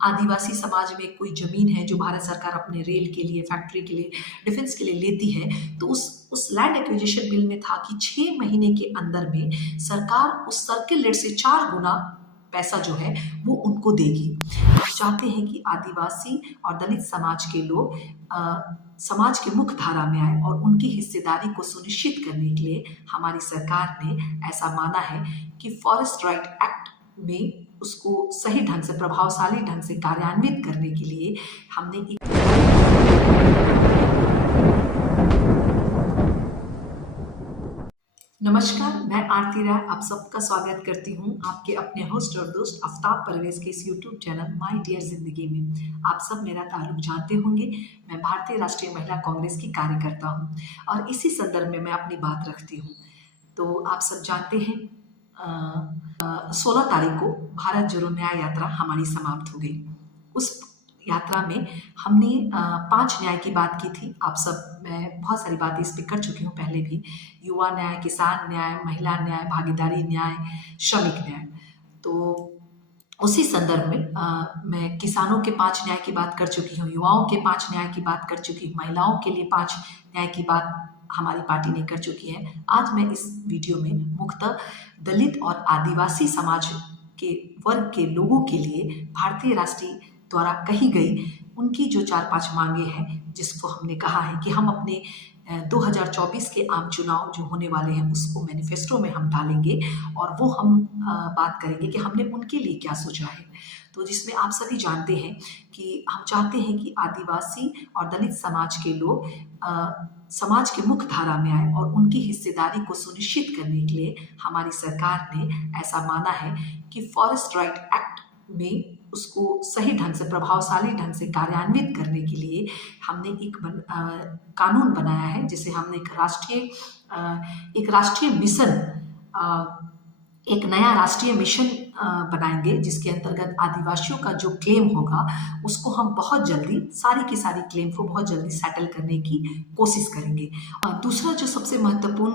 आदिवासी समाज में कोई ज़मीन है जो भारत सरकार अपने रेल के लिए, फैक्ट्री के लिए, डिफेंस के लिए लेती है, तो उस लैंड एक्विजिशन बिल में था कि 6 महीने के अंदर में सरकार उस सर्किल रेट से 4 गुना पैसा जो है वो उनको देगी। हम चाहते हैं कि आदिवासी और दलित समाज के लोग समाज के मुख्य धारा में आए और उनकी हिस्सेदारी को सुनिश्चित करने के लिए हमारी सरकार ने ऐसा माना है कि फॉरेस्ट राइट एक्ट में उसको सही ढंग से, प्रभावशाली ढंग से कार्यान्वित करने के लिए हमने नमस्कार, मैं आरती राय आप सबका स्वागत करती हूँ आपके अपने होस्ट और दोस्त आफ्ताब परवेज के इस यूट्यूब चैनल माय डियर जिंदगी में। आप सब मेरा ताल्लुक जानते होंगे, मैं भारतीय राष्ट्रीय महिला कांग्रेस की कार्यकर्ता हूँ और इसी संदर्भ में मैं अपनी बात रखती हूँ। तो आप सब जानते हैं 16 तारीख को भारत जोड़ो न्याय यात्रा हमारी समाप्त हो गई। उस यात्रा में हमने 5 न्याय की बात की थी। आप सब, मैं बहुत सारी बातें इस पर कर चुकी हूँ पहले भी। युवा न्याय, किसान न्याय, महिला न्याय, भागीदारी न्याय, श्रमिक न्याय। तो उसी संदर्भ में मैं किसानों के 5 न्याय की बात कर चुकी हूँ, युवाओं के 5 न्याय की बात कर चुकी हूँ, महिलाओं के लिए 5 न्याय की बात हमारी पार्टी ने कर चुकी है। आज मैं इस वीडियो में मुख्यतः दलित और आदिवासी समाज के वर्ग के लोगों के लिए भारतीय राष्ट्रीय द्वारा कही गई उनकी जो 4-5 मांगे हैं, जिसको हमने कहा है कि हम अपने 2024 के आम चुनाव जो होने वाले हैं उसको मैनिफेस्टो में हम डालेंगे और वो हम बात करेंगे कि हमने उनके लिए क्या सोचा है। तो जिसमें आप सभी जानते हैं कि हम चाहते हैं कि आदिवासी और दलित समाज के लोग समाज के मुख्य धारा में आए और उनकी हिस्सेदारी को सुनिश्चित करने के लिए हमारी सरकार ने ऐसा माना है कि फॉरेस्ट राइट एक्ट में उसको सही ढंग से, प्रभावशाली ढंग से कार्यान्वित करने के लिए हमने एक कानून बनाया है, जिसे हमने एक राष्ट्रीय मिशन, एक नया राष्ट्रीय मिशन बनाएंगे, जिसके अंतर्गत आदिवासियों का जो क्लेम होगा उसको हम बहुत जल्दी, सारी की सारी क्लेम को बहुत जल्दी सेटल करने की कोशिश करेंगे। दूसरा जो सबसे महत्वपूर्ण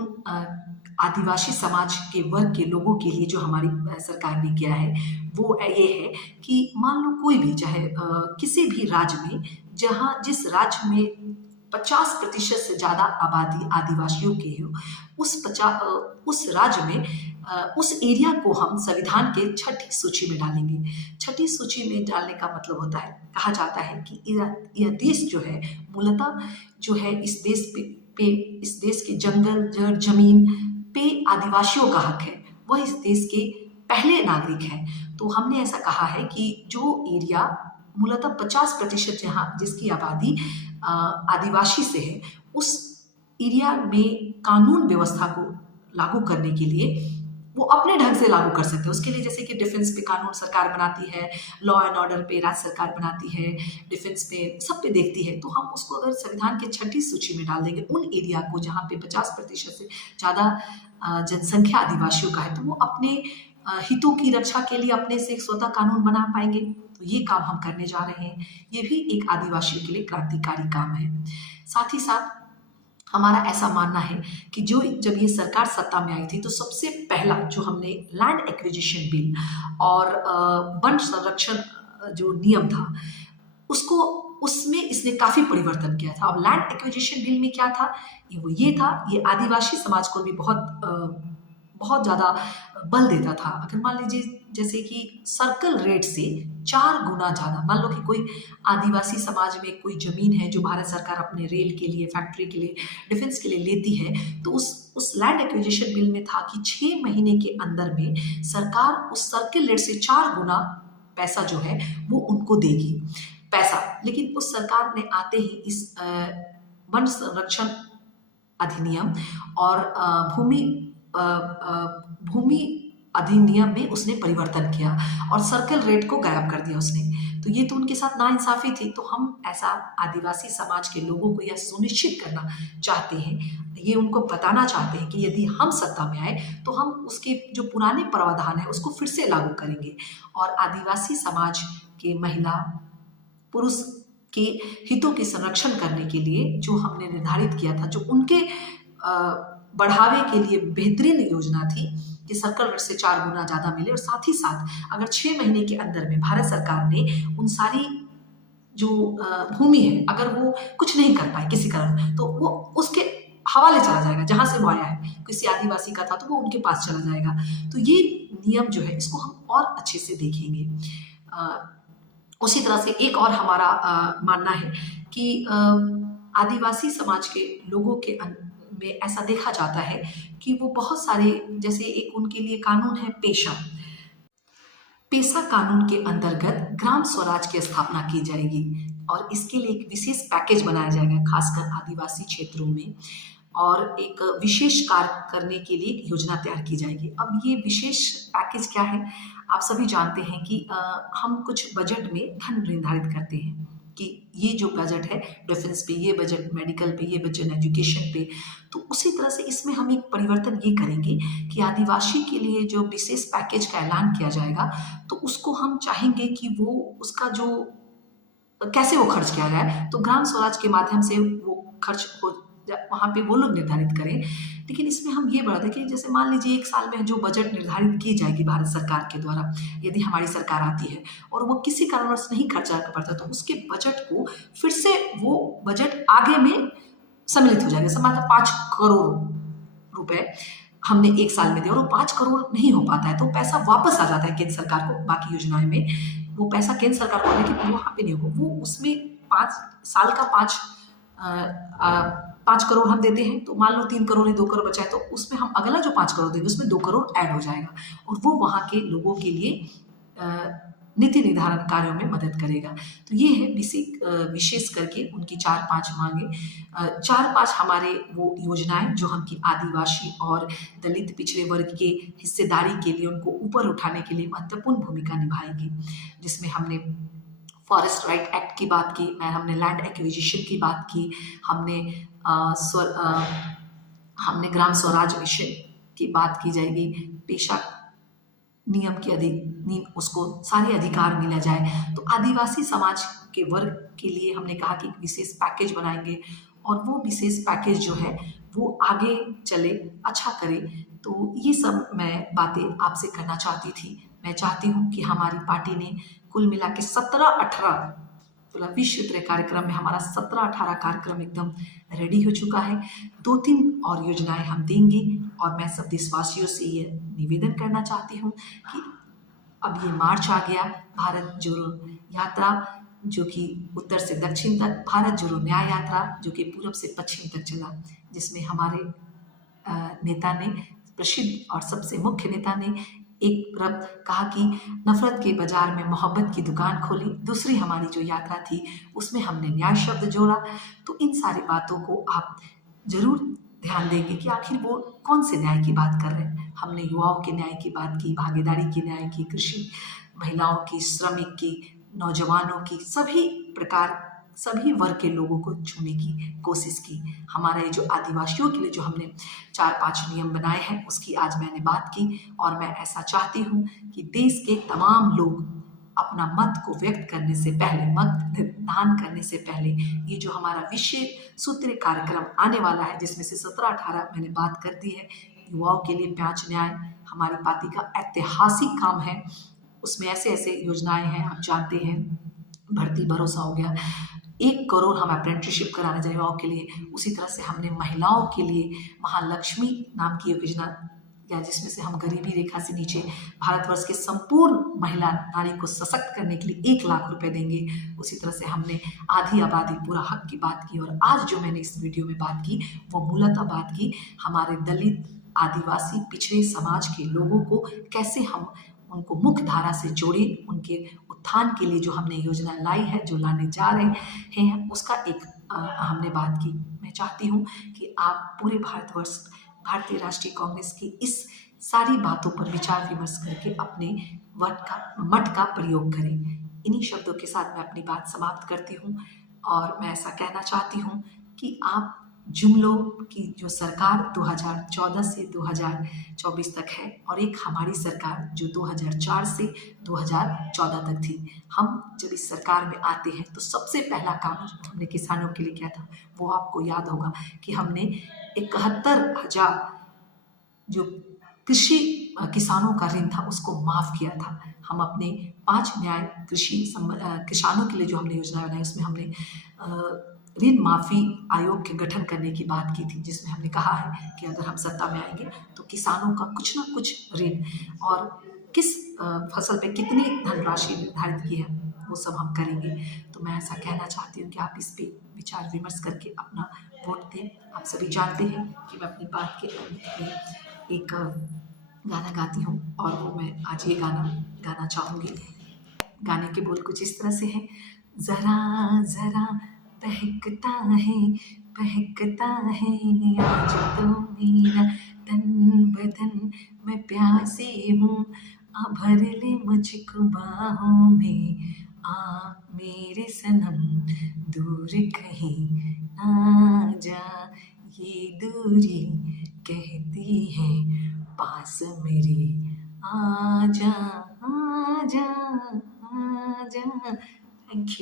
आदिवासी समाज के वर्ग के लोगों के लिए जो हमारी सरकार ने किया है वो ये है कि मान लो कोई भी, चाहे किसी भी राज्य में, जिस राज्य में 50% से ज़्यादा आबादी आदिवासियों की हो, उस राज्य में उस एरिया को हम संविधान के 6ठी सूची में डालेंगे। 6ठी सूची में डालने का मतलब होता है, कहा जाता है कि यह देश जो है मूलतः जो है इस देश के जंगल, जड़, जमीन पे आदिवासियों का हक है, वह इस देश के पहले नागरिक हैं। तो हमने ऐसा कहा है कि जो एरिया मूलतः 50% जहाँ जिसकी आबादी आदिवासी से है, उस एरिया में कानून व्यवस्था को लागू करने के लिए वो अपने ढंग से लागू कर सकते हैं। उसके लिए जैसे कि डिफेंस पे कानून सरकार बनाती है, लॉ एंड ऑर्डर पे राज्य सरकार बनाती है, डिफेंस पे सब पे देखती है। तो हम उसको अगर संविधान के 6ठी सूची में डाल देंगे, उन एरिया को जहाँ पे 50% से ज़्यादा जनसंख्या आदिवासियों का है, तो वो अपने हितों की रक्षा के लिए अपने से एक स्वतः कानून बना पाएंगे। तो ये काम हम करने जा रहे हैं। ये भी एक आदिवासियों के लिए क्रांतिकारी काम है। साथ ही साथ हमारा ऐसा मानना है कि जब ये सरकार सत्ता में आई थी, तो सबसे पहला जो हमने लैंड एक्विजिशन बिल और वन संरक्षण जो नियम था उसमें इसने काफ़ी परिवर्तन किया था। अब लैंड एक्विजिशन बिल में क्या था, ये आदिवासी समाज को भी बहुत ज़्यादा बल देता था। अगर मान लीजिए जैसे कि सर्कल रेट से 4 गुना ज़्यादा, मान लो कि कोई आदिवासी समाज में कोई ज़मीन है जो भारत सरकार अपने रेल के लिए, फैक्ट्री के लिए, डिफेंस के लिए लेती है, तो उस लैंड एक्विजिशन बिल में था कि 6 महीने के अंदर में सरकार उस सर्कल रेट से 4 गुना पैसा जो है वो उनको देगी पैसा। लेकिन उस सरकार ने आते ही इस वन संरक्षण अधिनियम और भूमि अधिनियम में उसने परिवर्तन किया और सर्कल रेट को गायब कर दिया उसने। तो ये तो उनके साथ नाइंसाफी थी। तो हम ऐसा आदिवासी समाज के लोगों को यह सुनिश्चित करना चाहते हैं, ये उनको बताना चाहते हैं कि यदि हम सत्ता में आए तो हम उसके जो पुराने प्रावधान है उसको फिर से लागू करेंगे और आदिवासी समाज के महिला पुरुष के हितों के संरक्षण करने के लिए जो हमने निर्धारित किया था, जो उनके बढ़ावे के लिए बेहतरीन योजना थी, कि सर्कल रेट से 4 गुना ज़्यादा मिले, और साथ ही साथ अगर 6 महीने के अंदर में भारत सरकार ने उन सारी जो भूमि है, अगर वो कुछ नहीं कर पाए किसी कारण, तो वो उसके हवाले चला जाएगा, जहाँ से वो आया है। किसी आदिवासी का था तो वो उनके पास चला जाएगा। तो ये नियम जो है इसको हम और अच्छे से देखेंगे। उसी तरह से एक और हमारा मानना है कि आदिवासी समाज के लोगों के में ऐसा देखा जाता है कि वो बहुत सारे, जैसे एक उनके लिए कानून है पेशा कानून के अंतर्गत ग्राम स्वराज की स्थापना की जाएगी, और इसके लिए एक विशेष पैकेज बनाया जाएगा खासकर आदिवासी क्षेत्रों में, और एक विशेष कार्य करने के लिए एक योजना तैयार की जाएगी। अब ये विशेष पैकेज क्या है? आप सभी जानते हैं कि हम कुछ बजट में धन निर्धारित करते हैं कि ये जो बजट है डिफेंस पे, ये बजट मेडिकल पे, ये बजट एजुकेशन पे। तो उसी तरह से इसमें हम एक परिवर्तन ये करेंगे कि आदिवासी के लिए जो विशेष पैकेज का ऐलान किया जाएगा, तो उसको हम चाहेंगे कि वो उसका जो कैसे वो खर्च किया जाए, तो ग्राम स्वराज के माध्यम से वो खर्च हो, वहाँ पे वो लोग निर्धारित करें। लेकिन इसमें हम ये बढ़ा दें कि जैसे मान लीजिए 1 साल में जो बजट निर्धारित की जाएगी भारत सरकार के द्वारा, यदि हमारी सरकार आती है और वो किसी कारणवश नहीं खर्चा कर पाता, तो उसके बजट को फिर से वो बजट आगे में सम्मिलित हो जाएगा। जैसे मतलब 5 करोड़ रुपए हमने 1 साल में दिया और वो 5 करोड़ नहीं हो पाता है, तो पैसा वापस आ जाता है केंद्र सरकार को बाकी योजनाएं में। वो पैसा केंद्र सरकार को, लेकिन वहाँ पे नहीं होगा, वो उसमें 5 साल का 5 करोड़ हम देते हैं, तो मान लो 3 करोड़ या 2 करोड़ बचा है, तो उसमें हम अगला जो 5 करोड़ देंगे उसमें 2 करोड़ ऐड हो जाएगा, और वो वहाँ के लोगों के लिए नीति निर्धारण कार्यों में मदद करेगा। तो ये है विशेष करके उनकी 4-5 मांगे, 4-5 हमारे वो योजनाएं जो हम की आदिवासी और दलित पिछड़े वर्ग के हिस्सेदारी के लिए, उनको ऊपर उठाने के लिए महत्वपूर्ण भूमिका निभाएगी। जिसमें हमने फॉरेस्ट राइट एक्ट की बात की, हमने लैंड एक्विजिशन की बात की, हमने ग्राम स्वराज मिशन की बात की जाएगी, पेशा नियम के उसको सारे अधिकार मिला जाए। तो आदिवासी समाज के वर्ग के लिए हमने कहा कि एक विशेष पैकेज बनाएंगे, और वो विशेष पैकेज जो है वो आगे चले, अच्छा करे। तो ये सब मैं बातें आपसे करना चाहती थी। मैं चाहती हूँ कि हमारी पार्टी ने कुल मिला के 17-18 मतलब विश्व स्तरीय कार्यक्रम में हमारा 17-18 कार्यक्रम एकदम रेडी हो चुका है। 2-3 और योजनाएं हम देंगे, और मैं सब देशवासियों से ये निवेदन करना चाहती हूँ कि अब ये मार्च आ गया, भारत जोड़ो यात्रा, जो कि उत्तर से दक्षिण तक, भारत जोड़ो न्याय यात्रा जो कि पूरब से पश्चिम तक चला, जिसमें हमारे नेता ने, प्रसिद्ध और सबसे मुख्य नेता ने एक तरफ कहा कि नफरत के बाजार में मोहब्बत की दुकान खोली, दूसरी हमारी जो यात्रा थी उसमें हमने न्याय शब्द जोड़ा। तो इन सारी बातों को आप जरूर ध्यान देंगे कि आखिर वो कौन से न्याय की बात कर रहे हैं। हमने युवाओं के न्याय की बात की, भागीदारी के न्याय की, कृषि महिलाओं की, श्रमिक की, नौजवानों की, सभी वर्ग के लोगों को छूने की कोशिश की। हमारा ये जो आदिवासियों के लिए जो हमने 4-5 नियम बनाए हैं उसकी आज मैंने बात की, और मैं ऐसा चाहती हूँ कि देश के तमाम लोग अपना मत को व्यक्त करने से पहले, मत दान करने से पहले, ये जो हमारा विषय सूत्र कार्यक्रम आने वाला है जिसमें से 17-18 मैंने बात कर दी है, युवाओं के लिए 5 न्याय हमारी पार्टी का ऐतिहासिक काम है। उसमें ऐसे ऐसे योजनाएं हैं, आप जानते हैं, भर्ती भरोसा हो गया, 1 करोड़ हम अप्रेंटिसशिप कराने जा रहे युवाओं के लिए। उसी तरह से हमने महिलाओं के लिए महालक्ष्मी नाम की योजना, या जिसमें से हम गरीबी रेखा से नीचे भारतवर्ष के संपूर्ण महिला नारी को सशक्त करने के लिए 1 लाख रुपए देंगे। उसी तरह से हमने आधी आबादी पूरा हक की बात की, और आज जो मैंने इस वीडियो में बात की वो मूलतः बात की हमारे दलित, आदिवासी, पिछड़े समाज के लोगों को कैसे हम उनको मुख्य धारा से जोड़े, उनके उत्थान के लिए जो हमने योजना लाई है, जो लाने जा रहे हैं, उसका एक हमने बात की। मैं चाहती हूँ कि आप पूरे भारतवर्ष भारतीय राष्ट्रीय कांग्रेस की इस सारी बातों पर विचार विमर्श करके अपने मत का प्रयोग करें। इन्हीं शब्दों के साथ मैं अपनी बात समाप्त करती हूँ, और मैं ऐसा कहना चाहती हूँ कि आप जुमलों की जो सरकार 2014 से 2024 तक है, और एक हमारी सरकार जो 2004 से 2014 तक थी, हम जब इस सरकार में आते हैं तो सबसे पहला काम हमने किसानों के लिए किया था, वो आपको याद होगा कि हमने 71,000 जो कृषि किसानों का ऋण था उसको माफ़ किया था। हम अपने 5 न्याय किसानों के लिए जो हमने योजनाएँ बनाई उसमें हमने ऋण माफ़ी आयोग के गठन करने की बात की थी, जिसमें हमने कहा है कि अगर हम सत्ता में आएँगे तो किसानों का कुछ ना कुछ ऋण और किस फसल पे कितनी धनराशि निर्धारित की है वो सब हम करेंगे। तो मैं ऐसा कहना चाहती हूँ कि आप इस पे विचार विमर्श करके अपना वोट दें। आप सभी जानते हैं कि मैं अपनी बात के अंत में एक गाना गाती हूँ और वो मैं आज ये गाना गाना चाहूँगी। गाने के बोल कुछ इस तरह से हैं। ज़रा ज़रा बहकता है बहकता है आज तो मेरा तन बदन, मैं प्यासी हूँ आ भर ले मुझको बाहों में, आ मेरे सनम दूर कहीं ना जा, ये दूरी कहती है पास मेरे, आजा आजा आजा